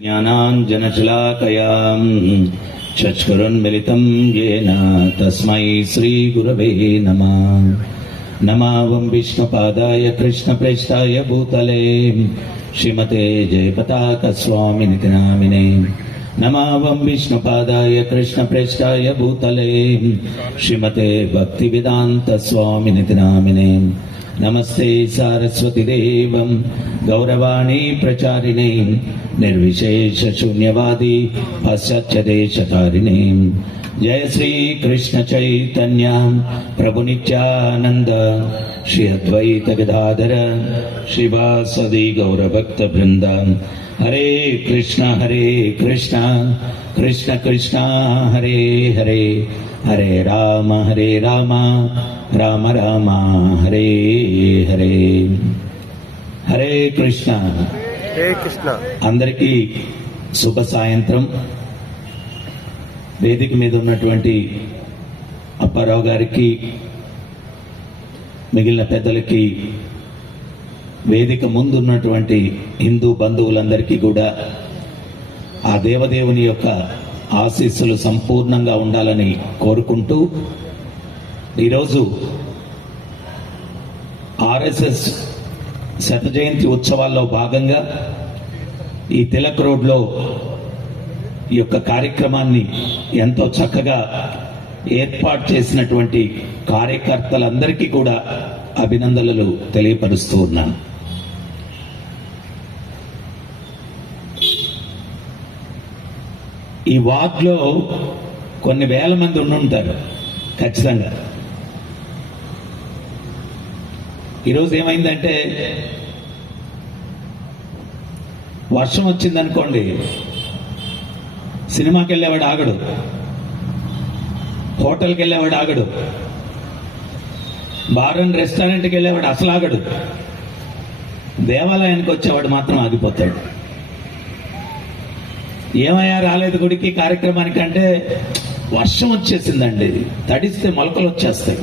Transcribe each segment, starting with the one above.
ज्ञानाञ्जनशलाकयाम् चक्षुरुन्मिलितं येन तस्मै श्रीगुरवे नमः नमावं विष्णुपादाय कृष्णप्रेष्ठाय भूतले श्रीमते जयपताकस्वामिनिति नामिने नमावं विष्णुपादाय कृष्णप्रेष्ठाय भूतले श्रीमते भक्तिवेदान्तस्वामिनिति नामिने नमस्ते सारस्वतिदेवं गौरवाणी प्रचारिणे निर्विशेषशून्यवादी पाश्चात्यदेशकारिणे जय श्रीकृष्ण चैतन्य प्रभुनित्यानन्द श्री अद्वैत गदाधर श्रीवासदि गौरभक्तवृन्द हरे कृष्ण हरे कृष्ण कृष्ण कृष्ण हरे हरे హరే రామ హరే రామ రామ రామ హరే హరే. హరే కృష్ణ. హరే కృష్ణ. అందరికీ శుభ సాయంత్రం. వేదిక మీద ఉన్నటువంటి అప్పారావు గారికి మిగిలిన పెద్దలకి వేదిక ముందున్నటువంటి హిందూ బంధువులందరికీ కూడా ఆ దేవదేవుని యొక్క ఆశీస్సులు సంపూర్ణంగా ఉండాలని కోరుకుంటూ ఈరోజు ఆర్ఎస్ఎస్ శత జయంతి ఉత్సవాల్లో భాగంగా ఈ తిలక్ రోడ్లో ఈ యొక్క కార్యక్రమాన్ని ఎంతో చక్కగా ఏర్పాటు చేసినటువంటి కార్యకర్తలందరికీ కూడా అభినందనలు తెలియపరుస్తూ ఉన్నాను. ఈ వార్డులో కొన్ని వేల మంది ఉండుంటారు ఖచ్చితంగా. ఈరోజు ఏమైందంటే వర్షం వచ్చిందనుకోండి సినిమాకి వెళ్ళేవాడు ఆగడు. హోటల్కి వెళ్ళేవాడు ఆగడు. బార్ అండ్ రెస్టారెంట్కి వెళ్ళేవాడు అసలు ఆగడు. దేవాలయానికి వచ్చేవాడు మాత్రం ఆగిపోతాడు. ఏమయ్యా రాలేదు గుడికి కార్యక్రమానికి అంటే వర్షం వచ్చేసిందండి. తడిస్తే మొలకలు వచ్చేస్తాయి.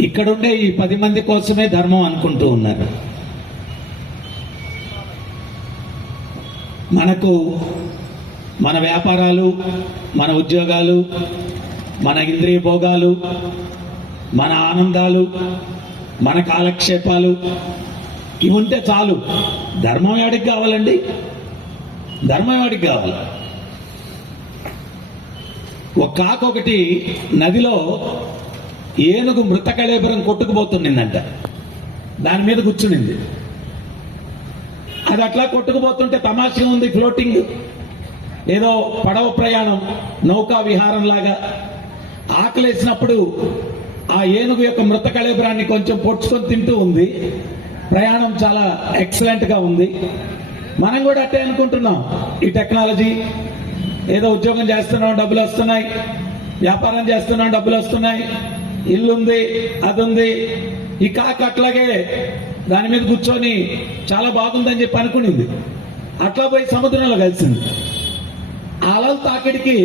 ఇక్కడుండే ఈ పది మంది కోసమే ధర్మం అనుకుంటూ ఉన్నారు. మనకు మన వ్యాపారాలు మన ఉద్యోగాలు మన ఇంద్రియ భోగాలు మన ఆనందాలు మన కాలక్షేపాలు ఇవి ఉంటే చాలు. ధర్మం ఎవడికి కావాలండి? ధర్మం ఎవడికి కావాలి? ఒక కాకు ఒకటి నదిలో ఏనుగు మృత కళేబరం కొట్టుకుపోతుండిందంట. దాని మీద కూర్చునింది. అది అట్లా కొట్టుకుపోతుంటే తమాషగా ఉంది ఫ్లోటింగ్. ఏదో పడవ ప్రయాణం నౌకా విహారం లాగా. ఆకలేసినప్పుడు ఆ ఏనుగు యొక్క మృత కళేబరాన్ని కొంచెం పొడుచుకొని తింటూ ఉంది. ప్రయాణం చాలా ఎక్సలెంట్గా ఉంది. మనం కూడా అట్టే అనుకుంటున్నాం. ఈ టెక్నాలజీ ఏదో ఉద్యోగం చేస్తున్నాం డబ్బులు వస్తున్నాయి. వ్యాపారం చేస్తున్నాం డబ్బులు వస్తున్నాయి. ఇల్లు ఉంది అది ఉంది. ఈ కాక అట్లాగే దాని మీద కూర్చొని చాలా బాగుందని చెప్పి అనుకునింది. అట్లా పోయి సముద్రంలో కలిసింది. అలలు అలల తాకిడికి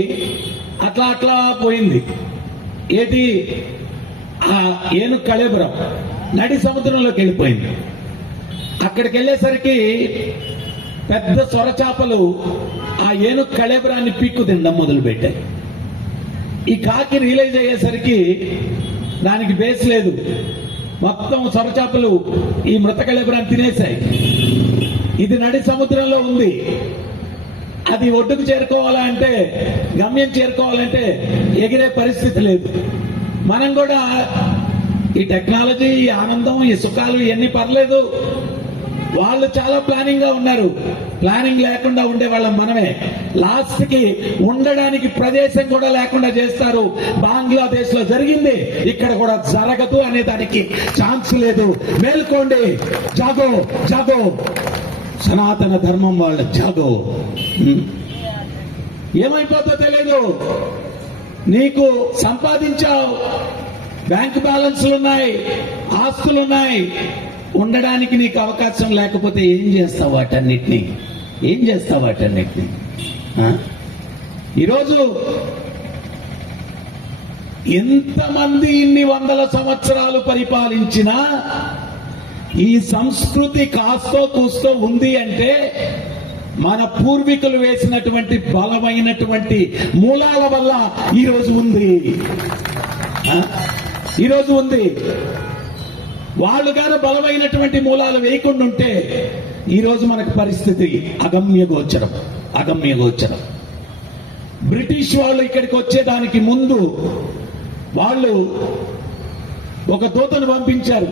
అట్లా అట్లా పోయింది. ఏటి ఆ ఏను కళేపురం నడి సముద్రంలోకి వెళ్ళిపోయింది. అక్కడికి వెళ్ళేసరికి పెద్ద సొరచాపలు ఆ ఏను కళేబరాన్ని పీక్కు తినడం మొదలుపెట్టాయి. ఈ కాకి రియలైజ్ అయ్యేసరికి దానికి బేస్ లేదు. మొత్తం సొరచాపలు ఈ మృత కళేబరాన్ని తినేశాయి. ఇది నడి సముద్రంలో ఉంది. అది ఒడ్డుకు చేరుకోవాలంటే గమ్యం చేరుకోవాలంటే ఎగిరే పరిస్థితి లేదు. మనం కూడా ఈ టెక్నాలజీ ఈ ఆనందం ఈ సుఖాలు ఇవన్నీ పర్లేదు. వాళ్ళు చాలా ప్లానింగ్గా ఉన్నారు. ప్లానింగ్ లేకుండా ఉండే వాళ్ళం మనమే. లాస్ట్కి ఉండడానికి ప్రదేశం కూడా లేకుండా చేస్తారు. బంగ్లాదేశ్లో జరిగింది. ఇక్కడ కూడా జరగదు అనే దానికి ఛాన్స్ లేదు. మేల్కోండి. జాగో జాగో. సనాతన ధర్మం వాళ్ళ జాగో. ఉం. ఏమైపోతో తెలియదు నీకు సంపాదించావు. బ్యాంక్ బ్యాలెన్స్లు ఉన్నాయి ఆస్తులు ఉన్నాయి ఉండడానికి నీకు అవకాశం లేకపోతే ఏం చేస్తావు వాటన్నిటినీ? ఏం చేస్తావు వాటన్నిటినీ? ఈరోజు ఎంతమంది ఇన్ని వందల సంవత్సరాలు పరిపాలించినా ఈ సంస్కృతి కాస్తో కూస్తో ఉంది అంటే మన పూర్వీకులు వేసినటువంటి బలమైనటువంటి మూలాల వల్ల ఈరోజు ఉంది. ఈరోజు ఉంది. వాళ్ళు గారు బలమైనటువంటి మూలాలు వేయకుండా ఉంటే ఈరోజు మనకు పరిస్థితి అగమ్య గోచరం అగమ్య గోచరం. బ్రిటిష్ వాళ్ళు ఇక్కడికి వచ్చేదానికి ముందు వాళ్ళు ఒక దూతను పంపించారు.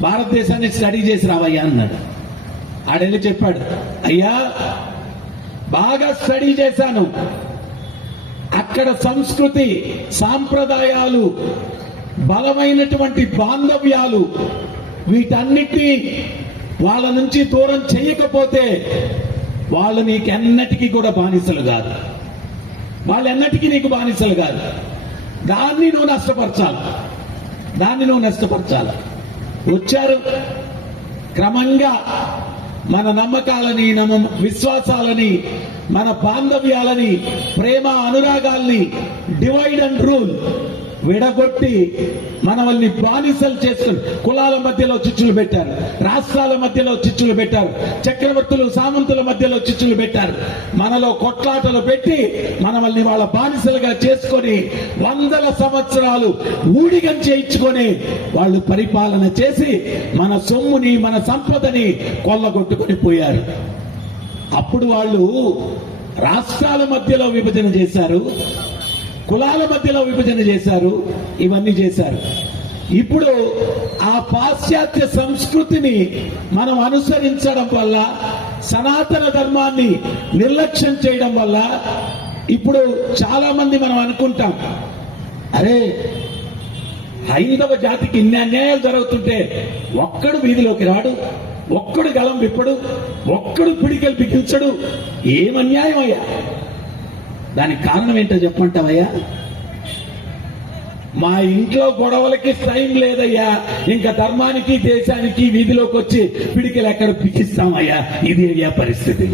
భారతదేశాన్ని స్టడీ చేసి రావయ్యా అన్నాడు. ఆడెళ్ళి చెప్పాడు అయ్యా బాగా స్టడీ చేశాను. అక్కడ సంస్కృతి సాంప్రదాయాలు బలమైనటువంటి బాంధవ్యాలు వీటన్నిటినీ వాళ్ళ నుంచి దూరం చేయకపోతే వాళ్ళు నీకెన్నటికీ కూడా బానిసలు కాదు. వాళ్ళు ఎన్నటికీ నీకు బానిసలు కాదు. దాన్ని నువ్వు నష్టపరచాలి. దాన్ని నువ్వు నష్టపరచాలి. వచ్చారు. క్రమంగా మన నమ్మకాలని నమ్మ విశ్వాసాలని మన బాంధవ్యాలని ప్రేమ అనురాగాల్ని డివైడ్ అండ్ రూల్. విడగొట్టి మనల్ని బానిసలు చేసుకుని కులాల మధ్యలో చిచ్చులు పెట్టారు రాష్ట్రాల మధ్యలో చిచ్చులు పెట్టారు చక్రవర్తులు సామంతుల మధ్యలో చిచ్చులు పెట్టారు. మనలో కొట్లాటలు పెట్టి మనల్ని వాళ్ళ బానిసలుగా చేసుకొని వందల సంవత్సరాలు ఊడిగం చేయించుకొని వాళ్ళు పరిపాలన చేసి మన సొమ్ముని మన సంపదని కొల్లగొట్టుకొని పోయారు. అప్పుడు వాళ్ళు రాష్ట్రాల మధ్యలో విభజన చేశారు. కులాల మధ్యలో విభజన చేశారు ఇవన్నీ చేశారు. ఇప్పుడు ఆ పాశ్చాత్య సంస్కృతిని మనం అనుసరించడం వల్ల సనాతన ధర్మాన్ని నిర్లక్ష్యం చేయడం వల్ల ఇప్పుడు చాలా మంది మనం అనుకుంటాం అరే హైందవ జాతికి ఇన్ని అన్యాయాలు జరుగుతుంటే ఒక్కడు వీధిలోకి రాడు ఒక్కడు గలం విప్పడు ఒక్కడు పిడికెలు బిగించడు ఏమన్యాయం అయ్యా దానికి కారణం ఏంటో చెప్పంటావయ్యా మా ఇంట్లో గొడవలకి టైం లేదయ్యా. ఇంకా ధర్మానికి దేశానికి వీధిలోకి వచ్చి పిడికిలు ఎక్కడ పిచ్చిస్తామయ్యా? ఇది అయ్యా పరిస్థితి.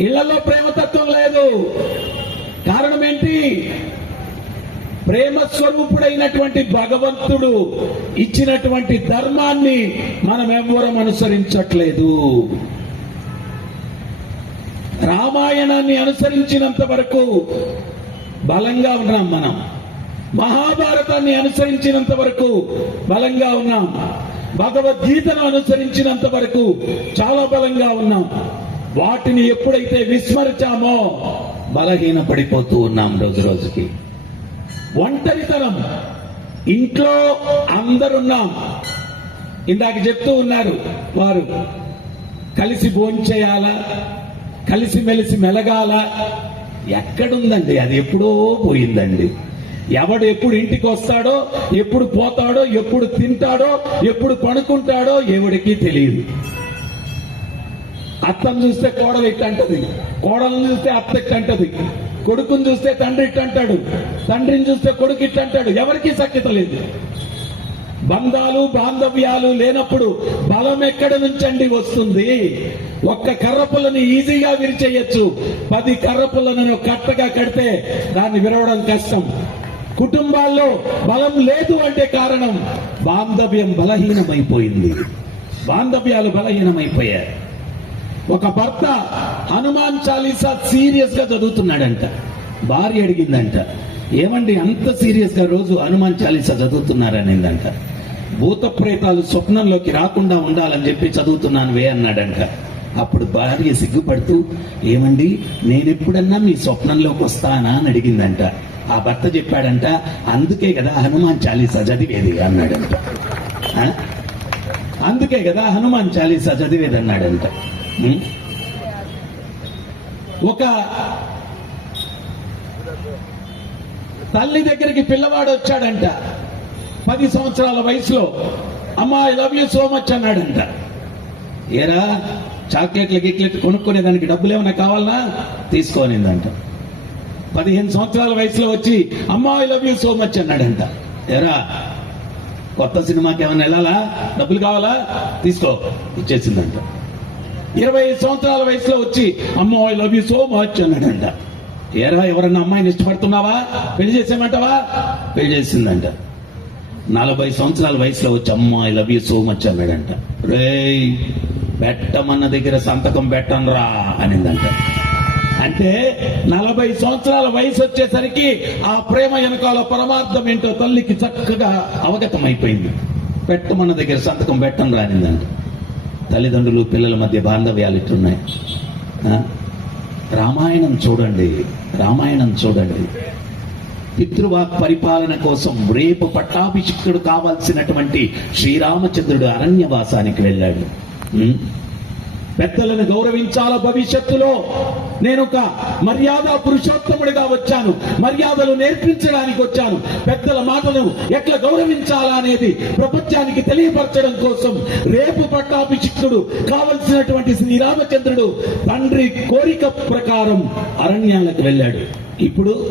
ఇళ్ళలో ప్రేమతత్వం లేదు. కారణం ఏంటి? ప్రేమ స్వరూపుడైనటువంటి భగవంతుడు ఇచ్చినటువంటి ధర్మాన్ని మనం ఎవరం అనుసరించట్లేదు. రామాయణాన్ని అనుసరించినంత వరకు బలంగా ఉన్నాం మనం. మహాభారతాన్ని అనుసరించినంత వరకు బలంగా ఉన్నాం. భగవద్గీతను అనుసరించినంత వరకు చాలా బలంగా ఉన్నాం. వాటిని ఎప్పుడైతే విస్మరించామో బలహీన పడిపోతూ ఉన్నాం రోజు రోజుకి. ఒంటరితనం. ఇంట్లో అందరున్నాం. ఇందాక చెప్తూ ఉన్నారు వారు. కలిసి భోంచేయాలా? కలిసి మెలిసి మెలగాల. ఎక్కడుందండి? అది ఎప్పుడో పోయిందండి. ఎవడు ఎప్పుడు ఇంటికి వస్తాడో ఎప్పుడు పోతాడో ఎప్పుడు తింటాడో ఎప్పుడు పడుకుంటాడో ఎవడికి తెలియదు. అత్తం చూస్తే కోడలు ఇట్టంటది. కోడలను చూస్తే అత్త ఇట్టంటది. కొడుకుని చూస్తే తండ్రి ఇట్టంటాడు. తండ్రిని చూస్తే కొడుకు ఇట్టంటాడు. ఎవరికీ సఖ్యత లేదు. బంధాలు బాంధవ్యాలు లేనప్పుడు బలం ఎక్కడ నుంచండి వస్తుంది? ఒక్క కర్రపులను ఈజీగా విరిచేయచ్చు. పది కర్రపులను కట్టగా కడితే దాన్ని విరవడం కష్టం. కుటుంబాల్లో బలం లేదు అంటే కారణం బాంధవ్యం బలహీనమైపోయింది. బాంధవ్యాలు బలహీనమైపోయాయి. ఒక భర్త హనుమాన్ చాలీసా సీరియస్గా చదువుతున్నాడంట. భార్య అడిగిందంట ఏమండి అంత సీరియస్గా రోజు హనుమాన్ చాలీసా చదువుతున్నారనిందంట. భూత ప్రేతాలు స్వప్నంలోకి రాకుండా ఉండాలని చెప్పి చదువుతున్నాను వే అన్నాడంట. అప్పుడు భార్య సిగ్గుపడుతూ ఏమండి నేనెప్పుడన్నా మీ స్వప్నంలోకి వస్తానా? అని అడిగిందంట. ఆ భర్త చెప్పాడంట అందుకే కదా హనుమాన్ చాలీసా చదివేది? అన్నాడంట. ఆ? అందుకే కదా హనుమాన్ చాలీసా చదివేది? అన్నాడంట. ఒక తల్లి దగ్గరికి పిల్లవాడు వచ్చాడంట. పది సంవత్సరాల వయసులో అమ్మా I love you so much అన్నాడంట. ఏరా చాక్లెట్లు గిక్లెట్ కొనుక్కునే దానికి డబ్బులు ఏమైనా కావాలనా? తీసుకోనిందంట పదిహేను సంవత్సరాల వయసులో వచ్చి అమ్మా I love you so much అన్నాడంట. ఏరా కొత్త సినిమాకి ఏమైనా వెళ్ళాలా? డబ్బులు కావాలా? తీసుకో ఇచ్చేసిందంట. ఇరవై ఐదు సంవత్సరాల వయసులో వచ్చి అమ్మో I love you so much అన్నాడంట. ఏరా ఎవరన్నా అమ్మాయిని ఇష్టపడుతున్నావా? పెళ్ళి చేసేమంటావా పెళ్ళి చేసిందంట. నలభై సంవత్సరాల వయసులో వచ్చి అమ్మ I love you so much అన్నాడంట. రేయ్ పెట్టమన్న దగ్గర సంతకం పెట్టనరా అనిందంట. అంటే నలభై సంవత్సరాల వయసు వచ్చేసరికి ఆ ప్రేమ వెనకాల పరమార్థం ఏంటో తల్లికి చక్కగా అవగతం అయిపోయింది పెట్టమన్న దగ్గర సంతకం పెట్టను రానిందంట తల్లిదండ్రులు పిల్లల మధ్య బాంధవ్యాలు ఇట్లున్నాయి. రామాయణం చూడండి రామాయణం చూడండి. పితృవాక్ పరిపాలన కోసం రేపు పట్టాభిషిక్తుడు కావాల్సినటువంటి శ్రీరామచంద్రుడు అరణ్యవాసానికి వెళ్ళాడు. పెద్దలను గౌరవించాల భవిష్యత్తులో? నేను ఒక మర్యాద పురుషోత్తముడిగా వచ్చాను. మర్యాదలు నేర్పించడానికి వచ్చాను. పెద్దల మాటను ఎట్లా గౌరవించాలా అనేది ప్రపంచానికి తెలియపరచడం కోసం రేపు పట్టాభిషిక్తుడు కావలసినటువంటి శ్రీరామచంద్రుడు తండ్రి కోరిక ప్రకారం అరణ్యాలకు వెళ్ళాడు. ఇప్పుడు